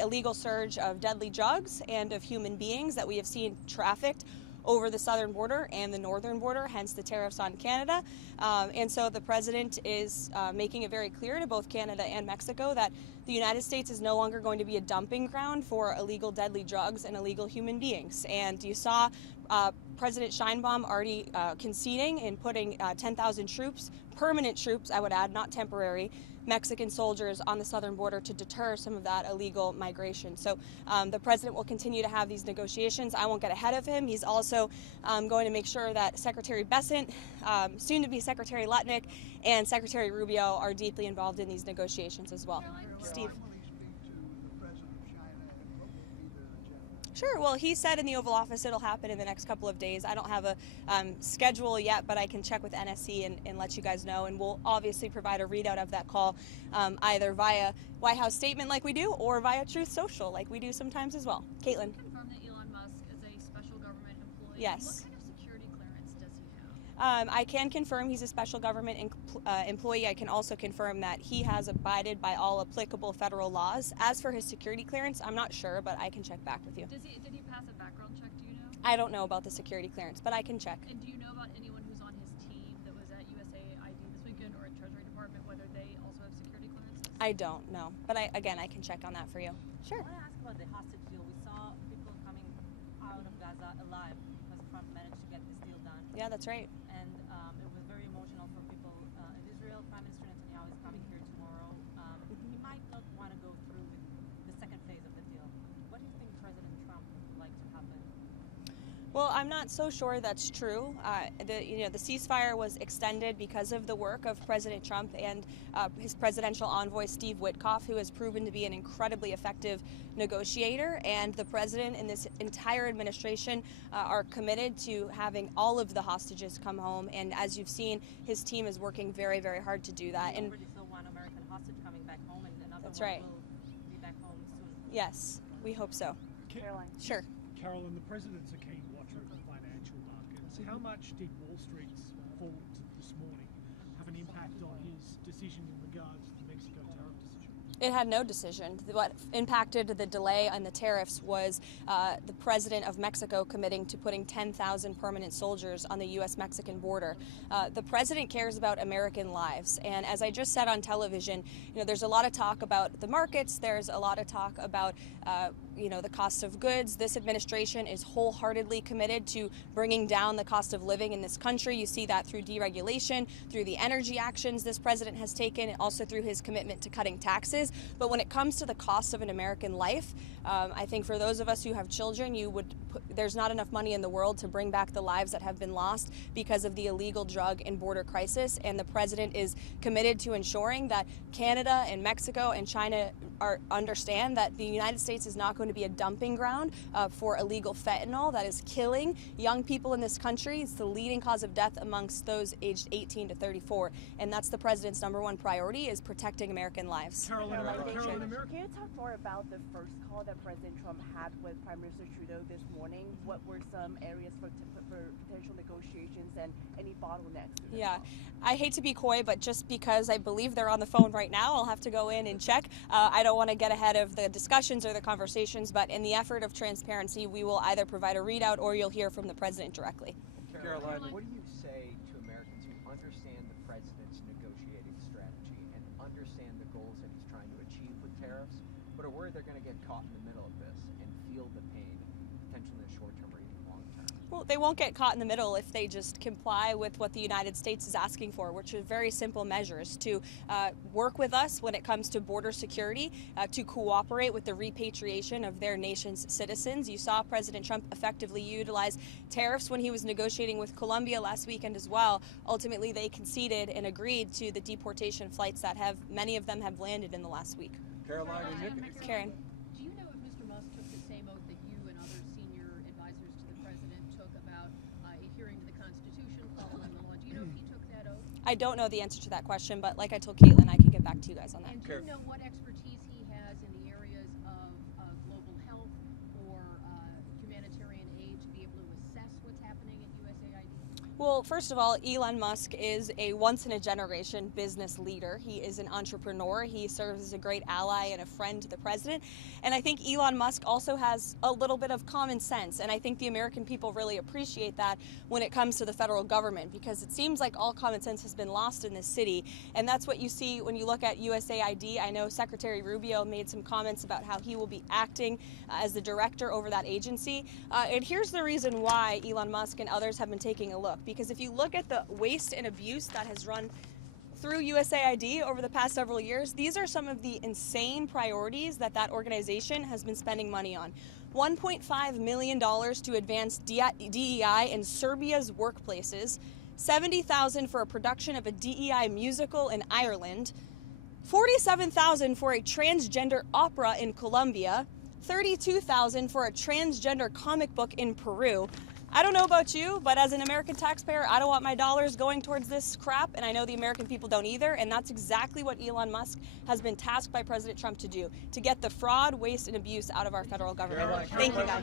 the illegal surge of deadly drugs and of human beings that we have seen trafficked over the southern border and the northern border, hence the tariffs on Canada. And so the president is making it very clear to both Canada and Mexico that the United States is no longer going to be a dumping ground for illegal deadly drugs and illegal human beings. And you saw President Sheinbaum already conceding in putting 10,000 troops, permanent troops, I would add, not temporary, Mexican soldiers on the southern border to deter some of that illegal migration. So the president will continue to have these negotiations. I won't get ahead of him. He's also going to make sure that Secretary Bessent, soon to be Secretary Lutnick, and Secretary Rubio are deeply involved in these negotiations as well. Steve. Sure. Well, he said in the Oval Office it'll happen in the next couple of days. I don't have a schedule yet, but I can check with NSC and let you guys know. And we'll obviously provide a readout of that call either via White House statement like we do or via Truth Social like we do sometimes as well. Caitlin. Confirm that Elon Musk is a special government employee. Yes. What kind of security clearance does he have? I can confirm he's a special government employee. I can also confirm that he has abided by all applicable federal laws. As for his security clearance, I'm not sure, but I can check back with you. Did he pass a background check, do you know? I don't know about the security clearance, but I can check. And do you know about anyone who's on his team that was at USAID this weekend or at Treasury Department, whether they also have security clearances? I don't know, but I can check on that for you. Sure. I want to ask about the hostage deal. We saw people coming out of Gaza alive because Trump managed to get this deal done. Yeah, that's right. And it was very emotional for people in Israel. Prime Minister Netanyahu is coming here tomorrow. He might not want to go through with the second phase of the deal. What do you think President Trump would like to happen? Well, I'm not so sure that's true. The ceasefire was extended because of the work of President Trump and his presidential envoy Steve Witkoff, who has proven to be an incredibly effective negotiator. And the president and this entire administration are committed to having all of the hostages come home. And as you've seen, his team is working very, very hard to do that. We already saw one American hostage coming back home, and another That's one right. will be back home soon. Yes, we hope so. Karoline. Sure. Caroline, the president's a keen watcher of the financial markets. How much did Wall Street's fall this morning have an impact on his decision in regards to the Mexico tariff decision? It had no decision. What impacted the delay on the tariffs was the president of Mexico committing to putting 10,000 permanent soldiers on the U.S.-Mexican border. The president cares about American lives, and as I just said on television, there's a lot of talk about the markets. There's a lot of talk about the cost of goods. This administration is wholeheartedly committed to bringing down the cost of living in this country. You see that through deregulation, through the energy actions this president has taken, and also through his commitment to cutting taxes. But when it comes to the cost of an American life, I think for those of us who have children, there's not enough money in the world to bring back the lives that have been lost because of the illegal drug and border crisis. And the president is committed to ensuring that Canada and Mexico and China understand that the United States is not going to be a dumping ground for illegal fentanyl that is killing young people in this country. It's the leading cause of death amongst those aged 18 to 34. And that's the president's #1 priority, is protecting American lives. Caroline, Can you talk more about the first call that President Trump had with Prime Minister Trudeau this morning? What were some areas for potential negotiations and any bottlenecks? Yeah, I hate to be coy, but just because I believe they're on the phone right now, I'll have to go in and check. I don't want to get ahead of the discussions or the conversations, but in the effort of transparency, we will either provide a readout or you'll hear from the president directly. Karoline, what do you say to Americans who understand the president's negotiating strategy and understand the goals that he's trying to achieve with tariffs, but are worried they're going to get caught in the middle of this and feel the pain, potentially in the short term or even long term? Well, they won't get caught in the middle if they just comply with what the United States is asking for, which are very simple measures to work with us when it comes to border security, to cooperate with the repatriation of their nation's citizens. You saw President Trump effectively utilize tariffs when he was negotiating with Colombia last weekend as well. Ultimately, they conceded and agreed to the deportation flights that many of them have landed in the last week. Caroline, Karen. Do you know if Mr. Musk took the same oath that you and other senior advisors to the president took about adhering to the Constitution, following the law? Do you know if he took that oath? I don't know the answer to that question, but like I told Caitlin, I can get back to you guys on that. And do you know what expertise he has in the areas of global health or humanitarian aid to be able to assess what's happening at USAID? Well, first of all, Elon Musk is a once-in-a-generation business leader. He is an entrepreneur. He serves as a great ally and a friend to the president. And I think Elon Musk also has a little bit of common sense. And I think the American people really appreciate that when it comes to the federal government, because it seems like all common sense has been lost in this city. And that's what you see when you look at USAID. I know Secretary Rubio made some comments about how he will be acting as the director over that agency. And here's the reason why Elon Musk and others have been taking a look. Because if you look at the waste and abuse that has run through USAID over the past several years, these are some of the insane priorities that organization has been spending money on. $1.5 million to advance DEI in Serbia's workplaces, $70,000 for a production of a DEI musical in Ireland, $47,000 for a transgender opera in Colombia, $32,000 for a transgender comic book in Peru. I don't know about you, but as an American taxpayer, I don't want my dollars going towards this crap, and I know the American people don't either, and that's exactly what Elon Musk has been tasked by President Trump to do, to get the fraud, waste, and abuse out of our federal government. Thank you, guys.